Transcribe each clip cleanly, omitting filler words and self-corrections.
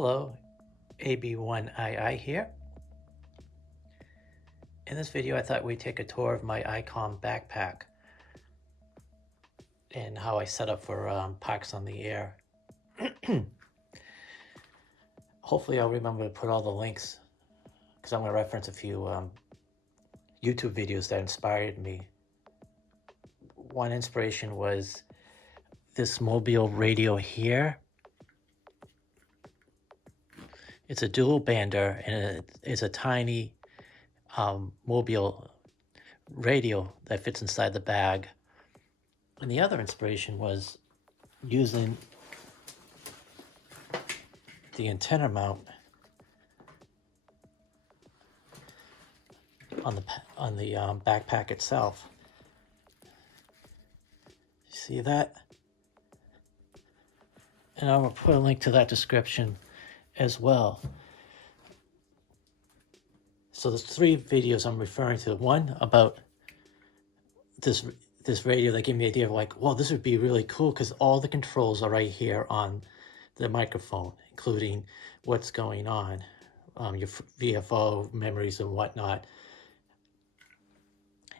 Hello, AB1II here. In this video, I thought we'd take a tour of my Icom backpack and how I set up for parks on the air. Hopefully I'll remember to put all the links because I'm going to reference a few YouTube videos that inspired me. One inspiration was this mobile radio here. It's a dual bander and it's a tiny mobile radio that fits inside the bag. And the other inspiration was using the antenna mount on the backpack itself. See that? And I'm going to put a link to that description as well. So there's three videos I'm referring to. One about this radio that gave me the idea of like, well, this would be really cool because all the controls are right here on the microphone, including what's going on, your VFO, memories and whatnot.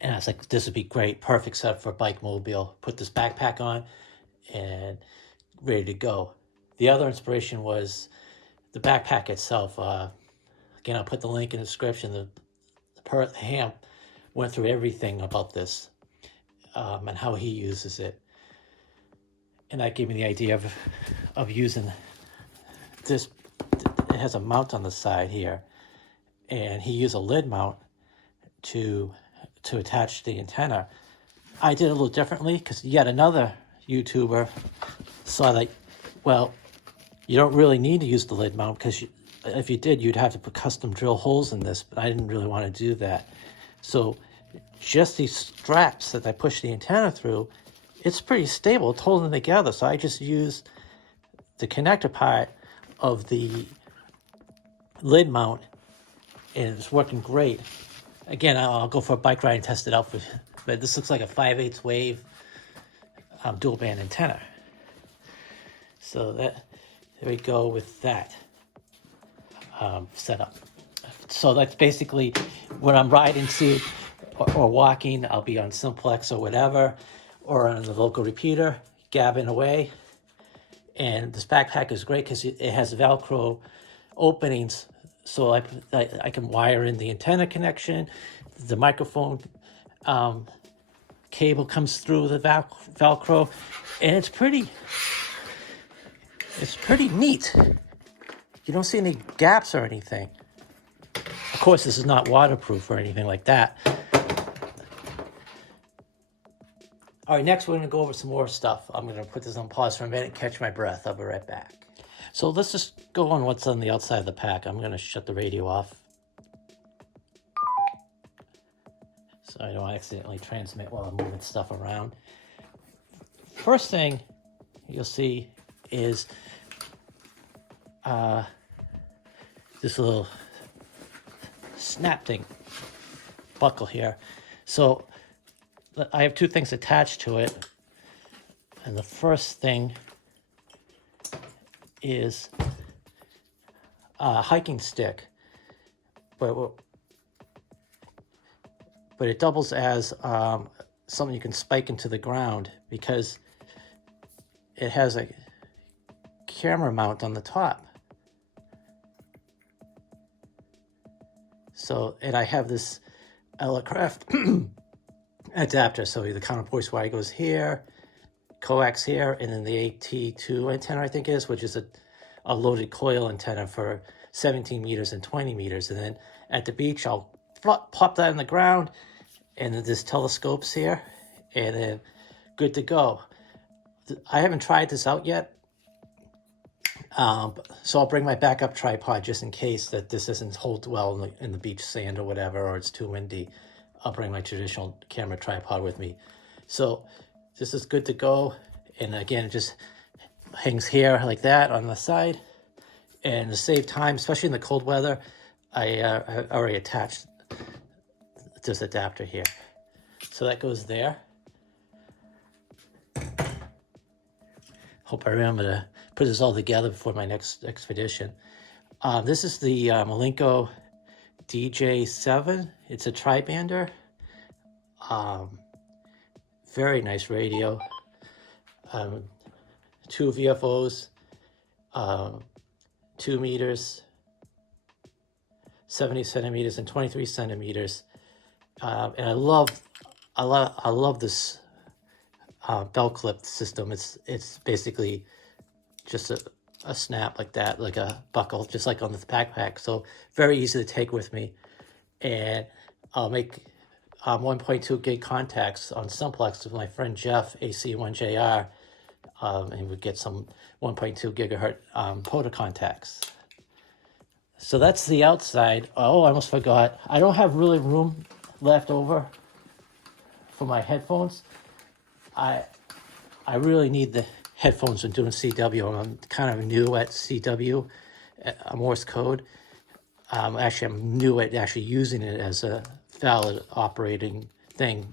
And I was like, this would be great, perfect setup for bike mobile. Put this backpack on and ready to go. The other inspiration was the backpack itself. Again, I'll put the link in the description. The Ham went through everything about this and how he uses it. And that gave me the idea of using this. It has a mount on the side here. And he used a lid mount to attach the antenna. I did it a little differently because yet another YouTuber saw that, well, you don't really need to use the lid mount because if you did, you'd have to put custom drill holes in this, but I didn't really want to do that. So just these straps that I push the antenna through, it's pretty stable. It's holding together. So I just used the connector part of the lid mount and it's working great. Again, I'll go for a bike ride and test it out, but this looks like a 5/8 wave dual band antenna. So there we go with that setup. So that's basically when I'm riding or walking, I'll be on Simplex or whatever, or on the local repeater, gabbing away. And this backpack is great because it has Velcro openings, so I can wire in the antenna connection. The microphone cable comes through the Velcro, and it's pretty neat. You don't see any gaps or anything. Of course, this is not waterproof or anything like that. All right, next we're going to go over some more stuff. I'm going to put this on pause for a minute, catch my breath. I'll be right back. So let's just go on what's on the outside of the pack. I'm going to shut the radio off so I don't accidentally transmit while I'm moving stuff around. First thing you'll see is this little snap thing buckle here. So I have two things attached to it, and the first thing is a hiking stick, but it doubles as something you can spike into the ground because it has a camera mount on the top. So, and I have this Elecraft adapter, so the counterpoise wire goes here, coax here, and then the AT2 antenna, I think it is, which is a loaded coil antenna for 17 meters and 20 meters. And then at the beach, I'll plop that in the ground, and then there's telescopes here, and then good to go. I haven't tried this out yet, so I'll bring my backup tripod just in case that this doesn't hold well in the beach sand or whatever, or it's too windy. I'll bring my traditional camera tripod with me. So this is good to go. And again, it just hangs here like that on the side. And to save time, especially in the cold weather, I already attached this adapter here. So that goes there. Hope I remember to put this all together before my next expedition. This is the Malenko DJ7. It's a tri-bander. Very nice radio. 2 VFOs, 2 meters, 70 centimeters, and 23 centimeters. And I love this belt clip system. It's basically just a snap like that, like a buckle, just like on the backpack. So very easy to take with me. And I'll make 1.2 gig contacts on simplex with my friend Jeff, AC1JR, and we get some 1.2 gigahertz POTA contacts. So that's the outside. Oh, I almost forgot. I don't have really room left over for my headphones. I really need the headphones when doing CW. I'm kind of new at CW, Morse code. Actually, I'm new at actually using it as a valid operating thing.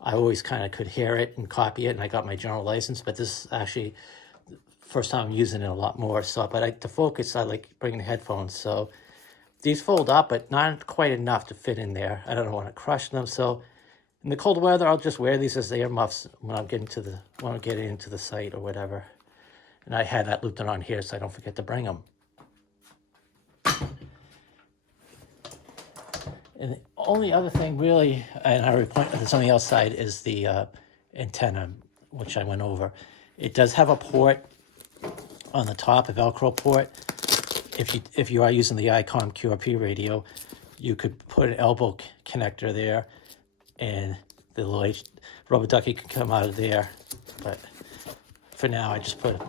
I always kind of could hear it and copy it, and I got my general license, but this is actually the first time I'm using it a lot more. So, but to focus, I like bringing the headphones. So these fold up, but not quite enough to fit in there. I don't want to crush them. So in the cold weather, I'll just wear these as earmuffs when I'm getting into the site or whatever. And I had that looped on here so I don't forget to bring them. And the only other thing really, and I already pointed this on the outside, is the antenna, which I went over. It does have a port on the top, a Velcro port. If you are using the Icom QRP radio, you could put an elbow connector there, and the little rubber ducky can come out of there. But for now, I just put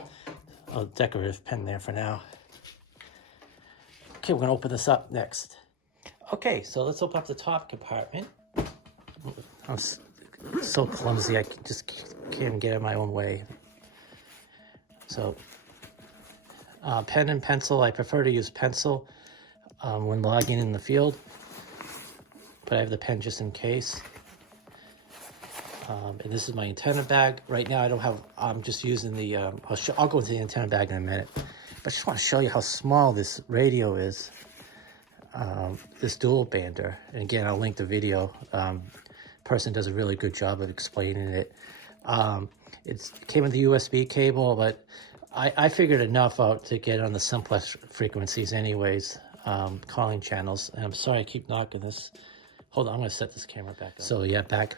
a decorative pin there for now. Okay, we're gonna open this up next. Okay, so let's open up the top compartment. I'm so clumsy, I just can't get in my own way. So, pen and pencil. I prefer to use pencil when logging in the field, but I have the pen just in case. And this is my antenna bag. Right now I don't have, I'm just using the, I'll go into the antenna bag in a minute. But I just want to show you how small this radio is, this dual bander. And again, I'll link the video. Person does a really good job of explaining it. It came with the USB cable, but I figured enough out to get on the simplex frequencies anyways, calling channels. And I'm sorry I keep knocking this. Hold on, I'm going to set this camera back up. So yeah, back.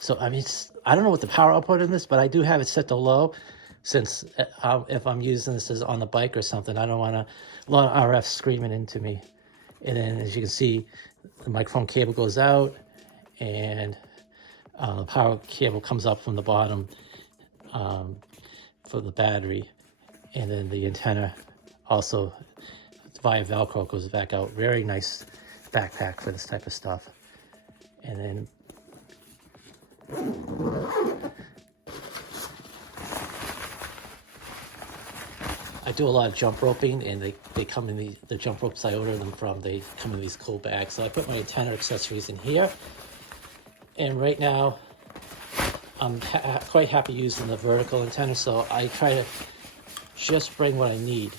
So I mean, I don't know what the power output in this, but I do have it set to low, since if I'm using this as on the bike or something, I don't want a lot of RF screaming into me. And then as you can see, the microphone cable goes out, and the power cable comes up from the bottom for the battery, and then the antenna also via Velcro goes back out. Very nice backpack for this type of stuff. And then I do a lot of jump roping, and they come in the jump ropes I order them from. They come in these cool bags. So I put my antenna accessories in here. And right now, I'm quite happy using the vertical antenna, so I try to just bring what I need.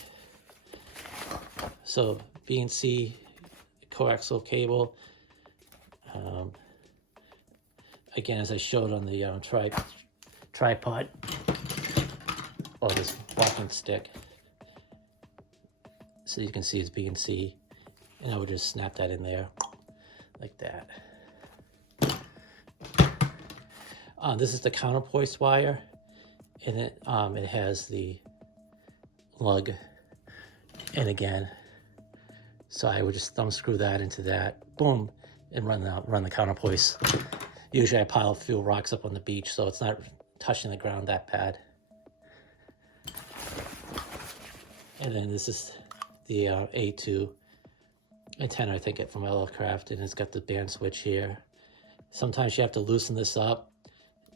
So Bnc Coaxial Cable. Again, as I showed on the tripod, or this walking stick. So you can see it's Bnc, and I would just snap that in there like that. This is the counterpoise wire, and it has the lug, and again, so I would just thumb screw that into that, boom, and run the counterpoise. Usually I pile a few rocks up on the beach, so it's not touching the ground that bad. And then this is the A2 antenna I think get from Craft, and it's got the band switch here. Sometimes you have to loosen this up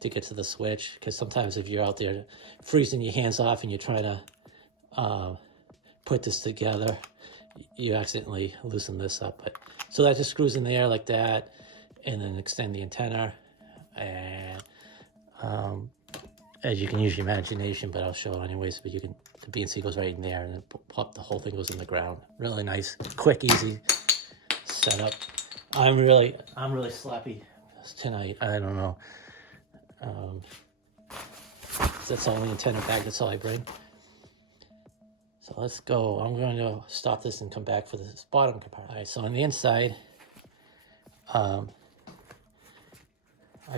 to get to the switch, because sometimes if you're out there freezing your hands off and you're trying to put this together, you accidentally loosen this up. But so that just screws in there like that, and then extend the antenna, and as you can use your imagination, but I'll show anyways. But you can, the BNC goes right in there, and then pop, the whole thing goes in the ground. Really nice, quick, easy setup. I'm really sloppy tonight. I don't know. That's the only antenna bag. That's all I bring. So let's go. I'm going to stop this and come back for this bottom compartment. All right, so on the inside, I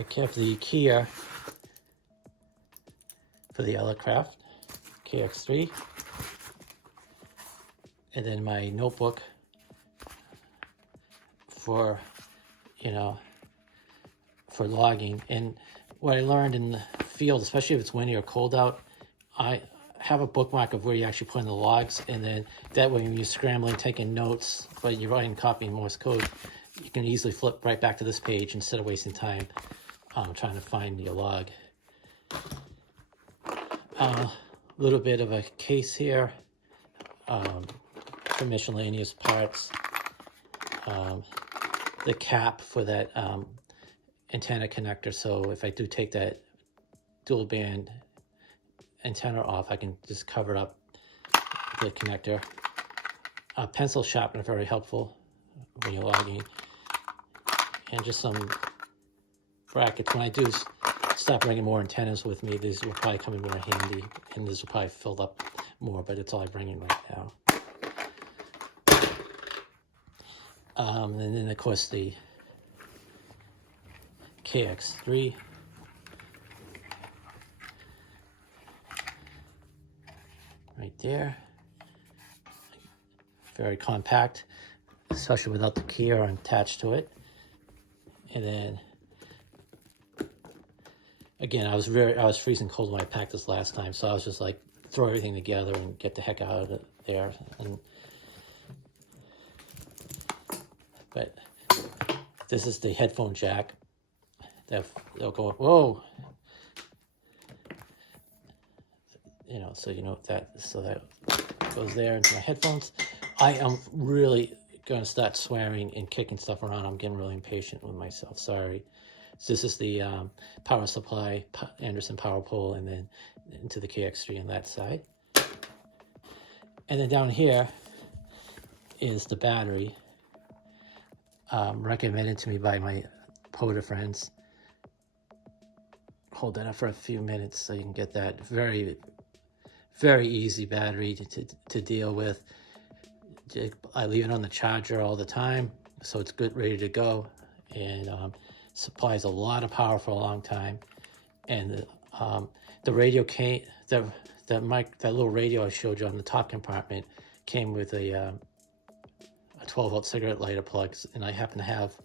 kept the keyer for the Elecraft KX3, and then my notebook for, you know, for logging. And what I learned in the field, especially if it's windy or cold out, I have a bookmark of where you actually put in the logs, and then that way when you're scrambling, taking notes, but you're writing, copying Morse code, you can easily flip right back to this page instead of wasting time trying to find your log. A little bit of a case here for miscellaneous parts. The cap for that antenna connector, so if I do take that dual band antenna off, I can just cover up the connector. Pencil sharpener, very helpful when you're logging. And just some brackets. When I do start bringing more antennas with me, these will probably come in more handy, and this will probably fill up more, but it's all I bring in right now. And then of course the KX3. Right there. Very compact, especially without the keyer attached to it. And then again, I was freezing cold when I packed this last time, so I was just like, throw everything together and get the heck out of there. But this is the headphone jack. They'll go, whoa. You know, so you know that, so that goes there into my headphones. I am really going to start swearing and kicking stuff around. I'm getting really impatient with myself. Sorry. So this is the power supply, Anderson power pole, and then into the KX3 on that side. And then down here is the battery, recommended to me by my POTA friends. Hold that up for a few minutes so you can get that. Very, very easy battery to deal with. I leave it on the charger all the time, so it's good, ready to go, and supplies a lot of power for a long time. And the radio came, that little radio I showed you on the top compartment came with a 12-volt cigarette lighter plugs, and I happen to have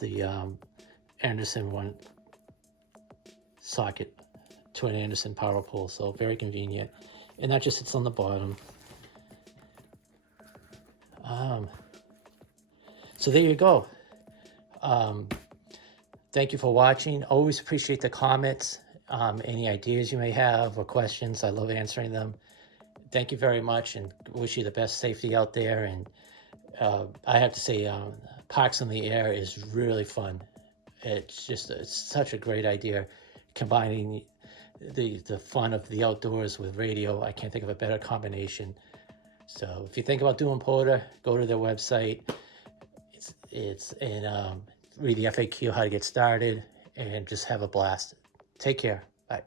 the Anderson one socket to an Anderson power pole, so very convenient. And that just sits on the bottom. So there you go. Thank you for watching. Always appreciate the comments, any ideas you may have or questions. I love answering them. Thank you very much, and wish you the best safety out there. And I have to say, Parks in the Air is really fun. It's such a great idea, combining the fun of the outdoors with radio. I can't think of a better combination. So if you think about doing POTA, go to their website. Read the FAQ, how to get started, and just have a blast. Take care. Bye.